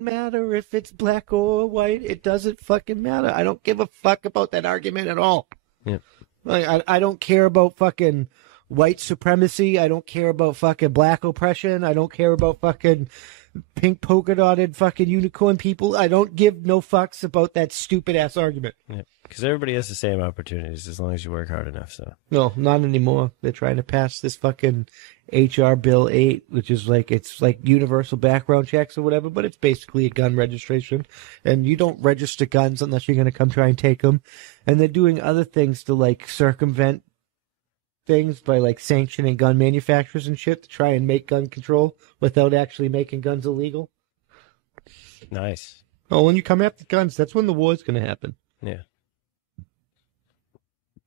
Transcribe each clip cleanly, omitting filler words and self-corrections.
matter if it's black or white. It doesn't fucking matter. I don't give a fuck about that argument at all. Yeah. Like, I don't care about fucking white supremacy. I don't care about fucking black oppression. I don't care about fucking pink polka dotted fucking unicorn people. I don't give no fucks about that stupid ass argument. Yeah. Because everybody has the same opportunities as long as you work hard enough. So No, not anymore. They're trying to pass this fucking HR Bill 8, which is like, it's like universal background checks or whatever, but it's basically a gun registration. And you don't register guns unless you're going to come try and take them. And they're doing other things to like circumvent things by like sanctioning gun manufacturers and shit to try and make gun control without actually making guns illegal. nice. Oh, when you come after guns, that's when the war's going to happen. Yeah.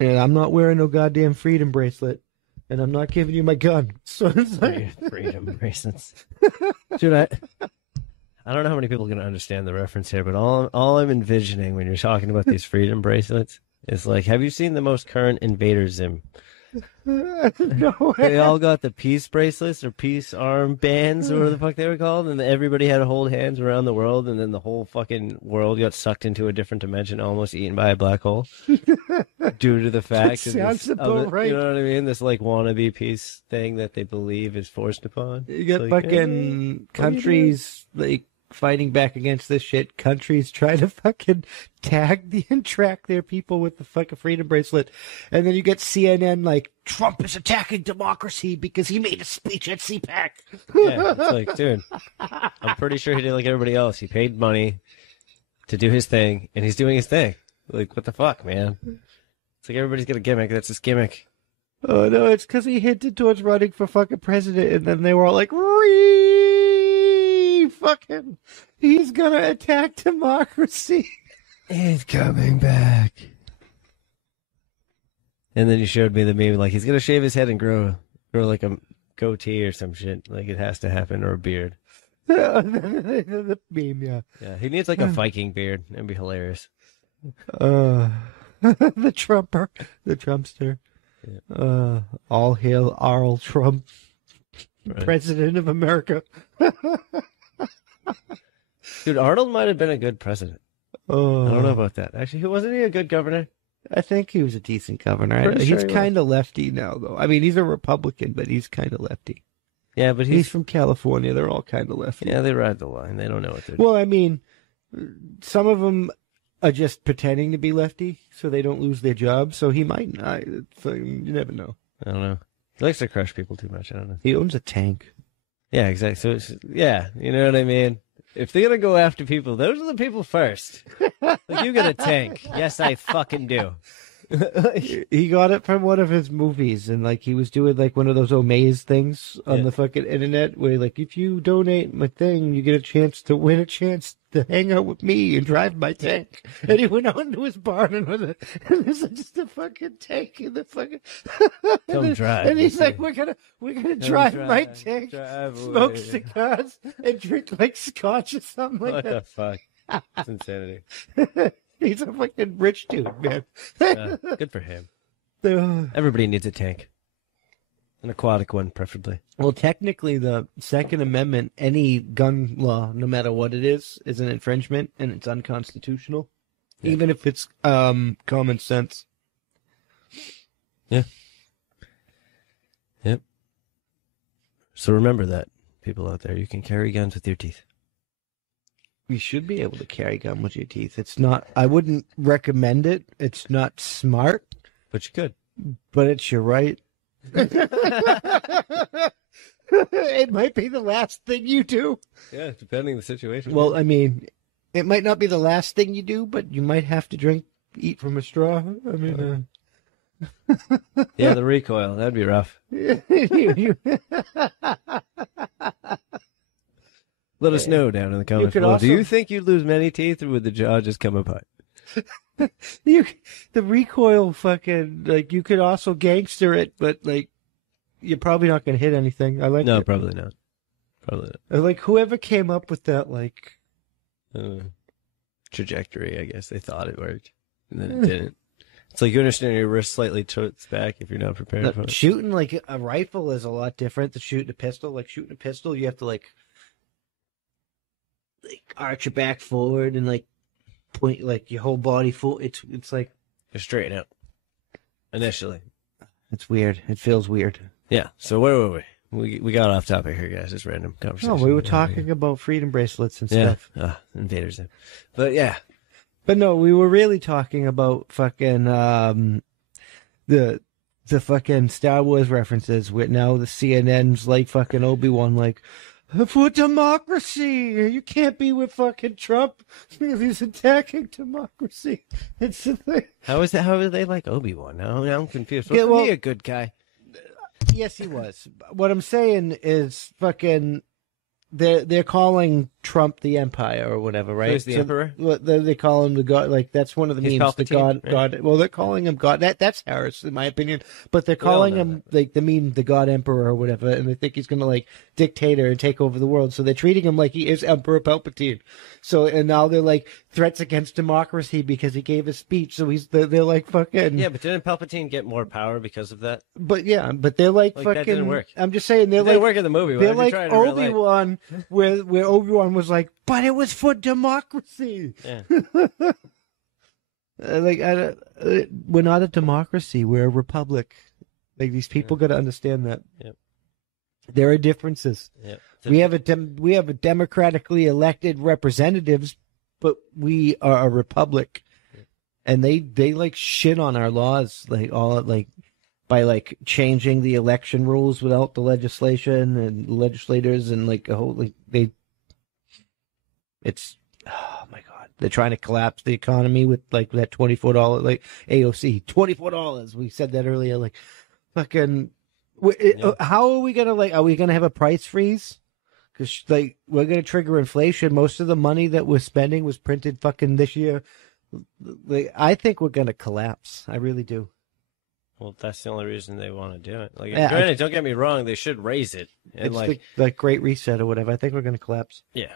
And I'm not wearing no goddamn freedom bracelet. And I'm not giving you my gun. So it's like... Freedom bracelets. Dude, I don't know how many people are going to understand the reference here, but all I'm envisioning when you're talking about these freedom bracelets is like, have you seen the most current Invader Zim? No. They all got the peace bracelets or peace arm bands or whatever the fuck they were called, and everybody had to hold hands around the world, and then the whole fucking world got sucked into a different dimension, almost eaten by a black hole, due to the fact of sounds this about right. You know what I mean? This like wannabe peace thing that they believe is forced upon. You got like, fucking countries like fighting back against this shit. Countries trying to fucking tag and track their people with the fucking freedom bracelet. And then you get CNN like, Trump is attacking democracy because he made a speech at CPAC. Yeah, it's like, dude, I'm pretty sure he did like everybody else. He paid money to do his thing, and he's doing his thing. Like, what the fuck, man? It's like everybody's got a gimmick. That's his gimmick. Oh, no, it's because he hinted towards running for fucking president, and then they were all like, fucking, he's gonna attack democracy. He's coming back. And then you showed me the meme, like, he's gonna shave his head and grow like a goatee or some shit. Like, it has to happen, or a beard. The meme, yeah. Yeah, he needs like a Viking beard. That'd be hilarious. The Trumpster. Yeah. All hail Arl Trump, Right. President of America. Dude, Arnold might have been a good president. I don't know about that. Actually, wasn't he a good governor? I think he was a decent governor. Pretty sure He's he kind of lefty now, though. I mean, he's a Republican, but he's kind of lefty. Yeah, but He's from California. They're all kind of lefty. Yeah, they ride the line. They don't know what they're doing. Well, I mean, some of them are just pretending to be lefty so they don't lose their job. So he might not. You never know. I don't know. He likes to crush people too much. I don't know. He owns a tank. Yeah, exactly. So, yeah, you know what I mean? If they're going to go after people, those are the people first. Like, you got a tank. Yes, I fucking do. He got it from one of his movies, and like he was doing like one of those Omaze things on the fucking internet where like if you donate my thing, you get a chance to win a chance to hang out with me and drive my tank. And he went out into his barn and there's just a fucking tank in the fucking Come drive. and he's like, we're gonna drive my tank, smoke cigars, and drink like scotch or something like What that. the fuck? It's insanity. He's a fucking rich dude, man. Good for him. Everybody needs a tank. An aquatic one, preferably. Well, technically, the Second Amendment, any gun law, no matter what it is an infringement, and it's unconstitutional, even if it's common sense. Yeah. Yep. So remember that, people out there. You can carry guns with your teeth. You should be able to carry a gun with your teeth. It's not, I wouldn't recommend it. It's not smart. But you could. But it's your right. It might be the last thing you do. Yeah, depending on the situation. Well, I mean, it might not be the last thing you do, but you might have to eat from a straw. I mean, yeah, the recoil. That'd be rough. Let us know down in the comments below. Do you think you'd lose many teeth, or would the jaw just come apart? The recoil fucking, like, you could also gangster it, but, like, you're probably not going to hit anything. I like No, it. probably not. Probably not. Like, whoever came up with that, like... trajectory, I guess. They thought it worked, and then it didn't. It's like you understand your wrist slightly tilts back if you're not prepared for it. Shooting, like, a rifle is a lot different than shooting a pistol. Like, shooting a pistol, you have to, like... like arch your back forward and like point like your whole body full. It's like Just straighten out. Initially. it's weird. It feels weird. Yeah. So where were we? We got off topic here, guys. Just random conversation. No, we were talking about freedom bracelets and Yeah. stuff. Invaders. But yeah. But no, we were really talking about fucking the fucking Star Wars references. With now the CNN's like fucking Obi-Wan, like for democracy. You can't be with fucking Trump. He's attacking democracy. It's the thing. How is that? How are they like Obi-Wan? Now I'm confused. Yeah, Wasn't well- he a good guy? Yes, he was. What I'm saying is fucking. They're calling Trump the Empire or whatever, right? Who's the Emperor? Well, they call him the God. Like that's one of the He's memes. The Palpatine, God, right? God. Well, they're calling him God. That's Harris, in my opinion. But they're We all calling know him like the meme, the God Emperor or whatever, and they think he's gonna like dictator and take over the world. So they're treating him like he is Emperor Palpatine. So and now they're like threats against democracy because he gave a speech. So they're like fucking. Yeah, but didn't Palpatine get more power because of that? But yeah, but they're like Like, fucking. that didn't work. I'm just saying It they're didn't like. work in the movie. They're Why like did you try it in real life? Obi-Wan, where Obi-Wan was like, but it was for democracy. Yeah. We're not a democracy. We're a republic. Like these people got to understand that. Yep. There are differences. Yep. We have a democratically elected representatives, but we are a republic, and they like shit on our laws, like all like by like changing the election rules without the legislation and legislators and like a whole like they. It's oh my god, they're trying to collapse the economy with like that $24 like AOC $24. We said that earlier, like fucking. How are we gonna like? Are we gonna have a price freeze? Because like we're gonna trigger inflation. Most of the money that we're spending was printed fucking this year. Like I think we're gonna collapse. I really do. Well, that's the only reason they want to do it. Like, Yeah, granted, don't get me wrong, they should raise it. And It's like, the Great Reset or whatever. I think we're gonna collapse. yeah.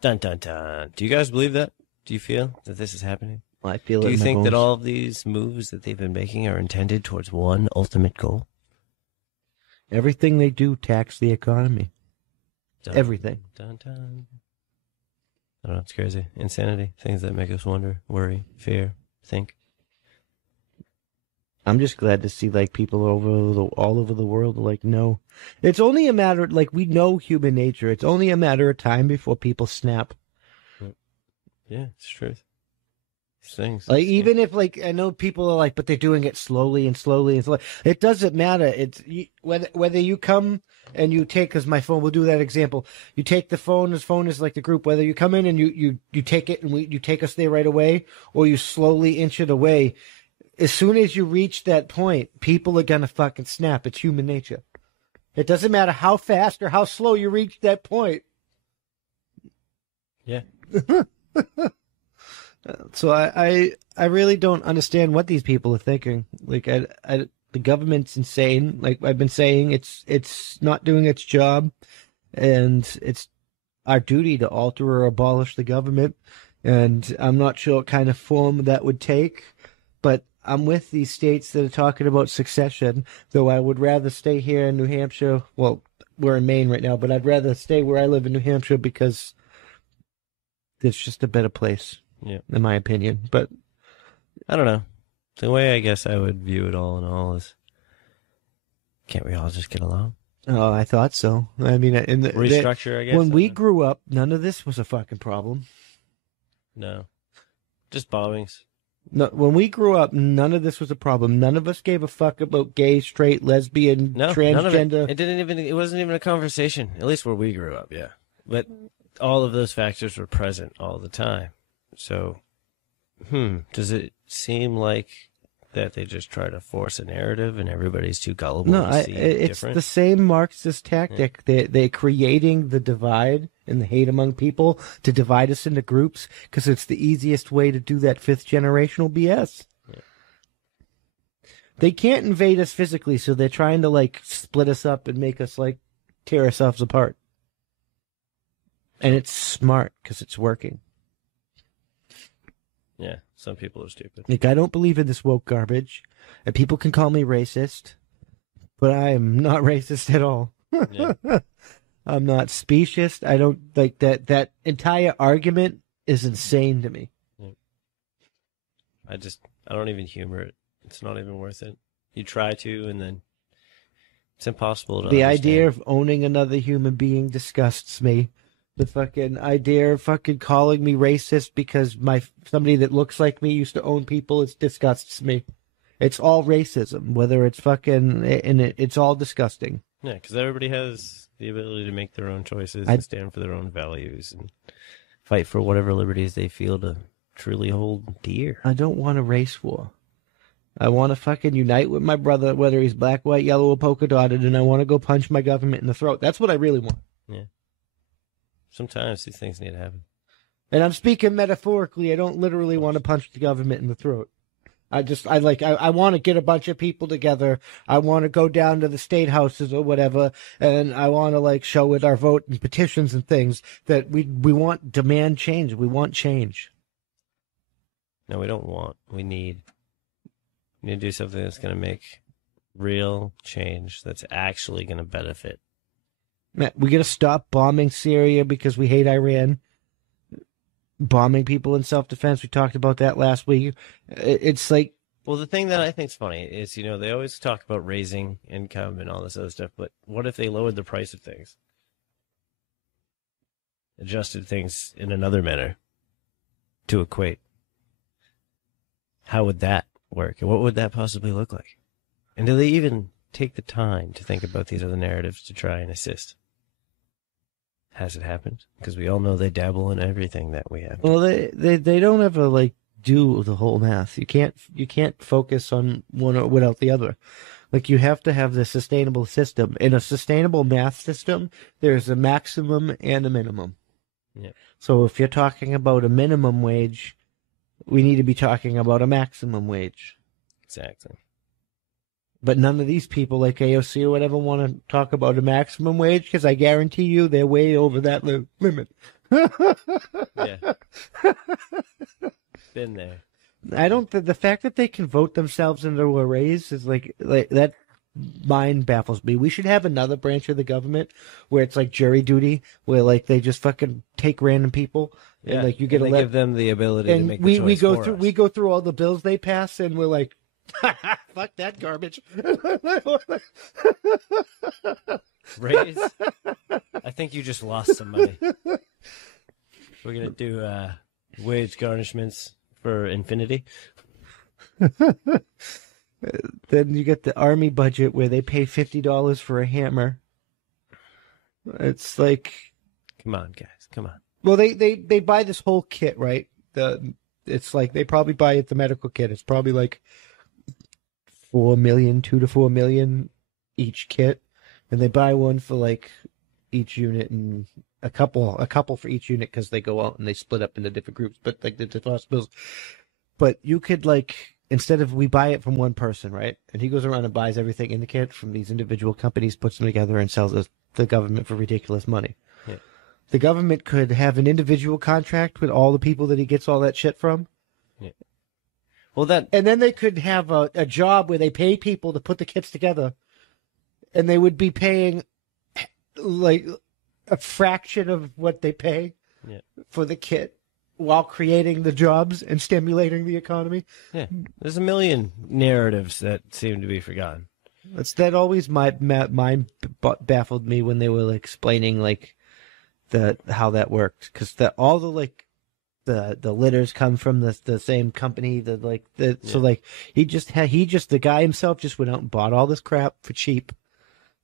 Dun dun dun. Do you guys believe that? Do you feel that this is happening? I feel Do it. you in my think that bones. all of these moves that they've been making are intended towards one ultimate goal? everything they do tax the economy? Dun, Everything. Dun dun. I don't know. It's crazy. Insanity. Things that make us wonder, worry, fear, think. I'm just glad to see like people all over the world like no. It's only a matter like we know human nature. It's only a matter of time before people snap. Yeah, it's truth. These things. Like even if like I know people are like, but they're doing it slowly and slowly and slowly. It doesn't matter. It's whether you come and you take, because my phone. We'll do that example. You take the phone. This phone is like the group. Whether you come in and you take it and you take us there right away, or you slowly inch it away. As soon as you reach that point, people are gonna fucking snap. It's human nature. It doesn't matter how fast or how slow you reach that point. Yeah. So I really don't understand what these people are thinking. Like the government's insane. Like I've been saying, it's not doing its job, and it's our duty to alter or abolish the government. And I'm not sure what kind of form that would take, but I'm with these states that are talking about succession. Though I would rather stay here in New Hampshire. Well, we're in Maine right now, but I'd rather stay where I live in New Hampshire because it's just a better place. Yeah. In my opinion, but I don't know. The way I guess I would view it all in all is, can't we all just get along? oh, I thought so. I mean, Restructure, I guess. when I we don't know. grew up, none of this was a fucking problem. No. Just bombings. No, when we grew up, none of this was a problem. None of us gave a fuck about gay, straight, lesbian, No, none of it. transgender. It wasn't even a conversation. At least where we grew up, yeah. But all of those factors were present all the time. So, does it seem like that they just try to force a narrative and everybody's too gullible No, to see it it's different? the same Marxist tactic. They're creating the divide and the hate among people to divide us into groups because it's the easiest way to do that fifth generational BS. Yeah. They can't invade us physically, so they're trying to like split us up and make us like tear ourselves apart. And it's smart because it's working. Yeah, some people are stupid. Like, I don't believe in this woke garbage, and people can call me racist, but I am not racist at all. Yeah. I'm not specious. I don't like that. That entire argument is insane to me. I don't even humor it. It's not even worth it. You try to, and then it's impossible to The understand. idea of owning another human being disgusts me. The fucking idea of fucking calling me racist because somebody that looks like me used to own people, it disgusts me. It's all racism, whether it's fucking, and it's all disgusting. Yeah, because everybody has the ability to make their own choices and stand for their own values and fight for whatever liberties they feel to truly hold dear. I don't want a race war. I want to fucking unite with my brother, whether he's black, white, yellow, or polka dotted, and I want to go punch my government in the throat. That's what I really want. Yeah. Sometimes these things need to happen. And I'm speaking metaphorically. I don't literally want to punch the government in the throat. I want to get a bunch of people together. I want to go down to the state houses or whatever, and I want to like show with our vote and petitions and things that we want demand change. We want change. No, we don't want. We need. We need to do something that's going to make real change. That's actually going to benefit. We got to stop bombing Syria because we hate Iran. Bombing people in self-defense. We talked about that last week. It's like... Well, the thing that I think is funny is, they always talk about raising income and all this other stuff, but what if they lowered the price of things? Adjusted things in another manner to equate. How would that work? And what would that possibly look like? And do they even take the time to think about these other narratives to try and assist? Has it happened? Because we all know they dabble in everything that we have. Well, they don't ever like do the whole math. You can't focus on one without the other. Like you have to have the sustainable system. In a sustainable math system, there's a maximum and a minimum. Yeah. So if you're talking about a minimum wage, we need to be talking about a maximum wage. Exactly. But none of these people like AOC or whatever want to talk about a maximum wage because I guarantee you they're way over that limit. Yeah. Been there. I don't. The fact that they can vote themselves into a raise is like that. Mind baffles me. We should have another branch of the government where it's like jury duty, where like they just fucking take random people and like you get to give them the ability to make the choice we go through all the bills they pass and we're like, fuck that garbage. Raise? I think you just lost some money. We're going to do wage garnishments for infinity. Then you get the army budget where they pay $50 for a hammer. It's like... Come on, guys. Come on. Well, they buy this whole kit, right? It's like they probably buy it the medical kit. It's probably like $2 to 4 million each kit, and they buy one for like each unit and a couple for each unit because they go out and they split up into different groups. But like the hospitals, but you could like instead of we buy it from one person, right? And he goes around and buys everything in the kit from these individual companies, puts them together, and sells it to the government for ridiculous money. Yeah. The government could have an individual contract with all the people that he gets all that shit from. Yeah. Well, and then they could have a job where they pay people to put the kits together, and they would be paying like a fraction of what they pay for the kit while creating the jobs and stimulating the economy. Yeah, there's a million narratives that seem to be forgotten. That always mind baffled me when they were like, explaining like how that worked, because all the like the litters come from the same company so like the guy himself just went out and bought all this crap for cheap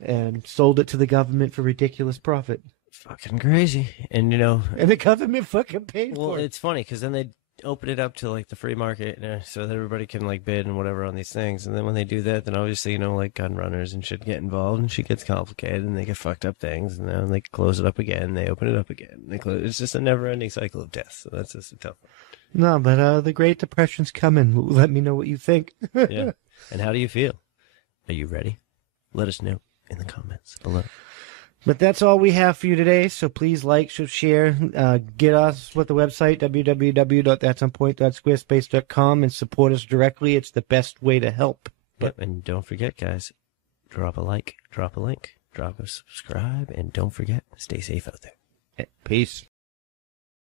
and sold it to the government for ridiculous profit. Fucking crazy. And and the government fucking paid for it. Well, it's funny because then they open it up to like the free market so that everybody can like bid and whatever on these things. And then when they do that, then obviously like gun runners and shit get involved and shit gets complicated and they get fucked up things, and then they close it up again, they open it up again, it's just a never ending cycle of death. So that's just a tough one. No, but the Great Depression's coming. Let me know what you think. Yeah. And how do you feel? Are you ready? Let us know in the comments below. But that's all we have for you today, so please like, share, get us with the website, www.that'sonpoint.squarespace.com, and support us directly. It's the best way to help. Yep, and don't forget, guys, drop a like, drop a link. drop a subscribe, and don't forget, stay safe out there. Peace.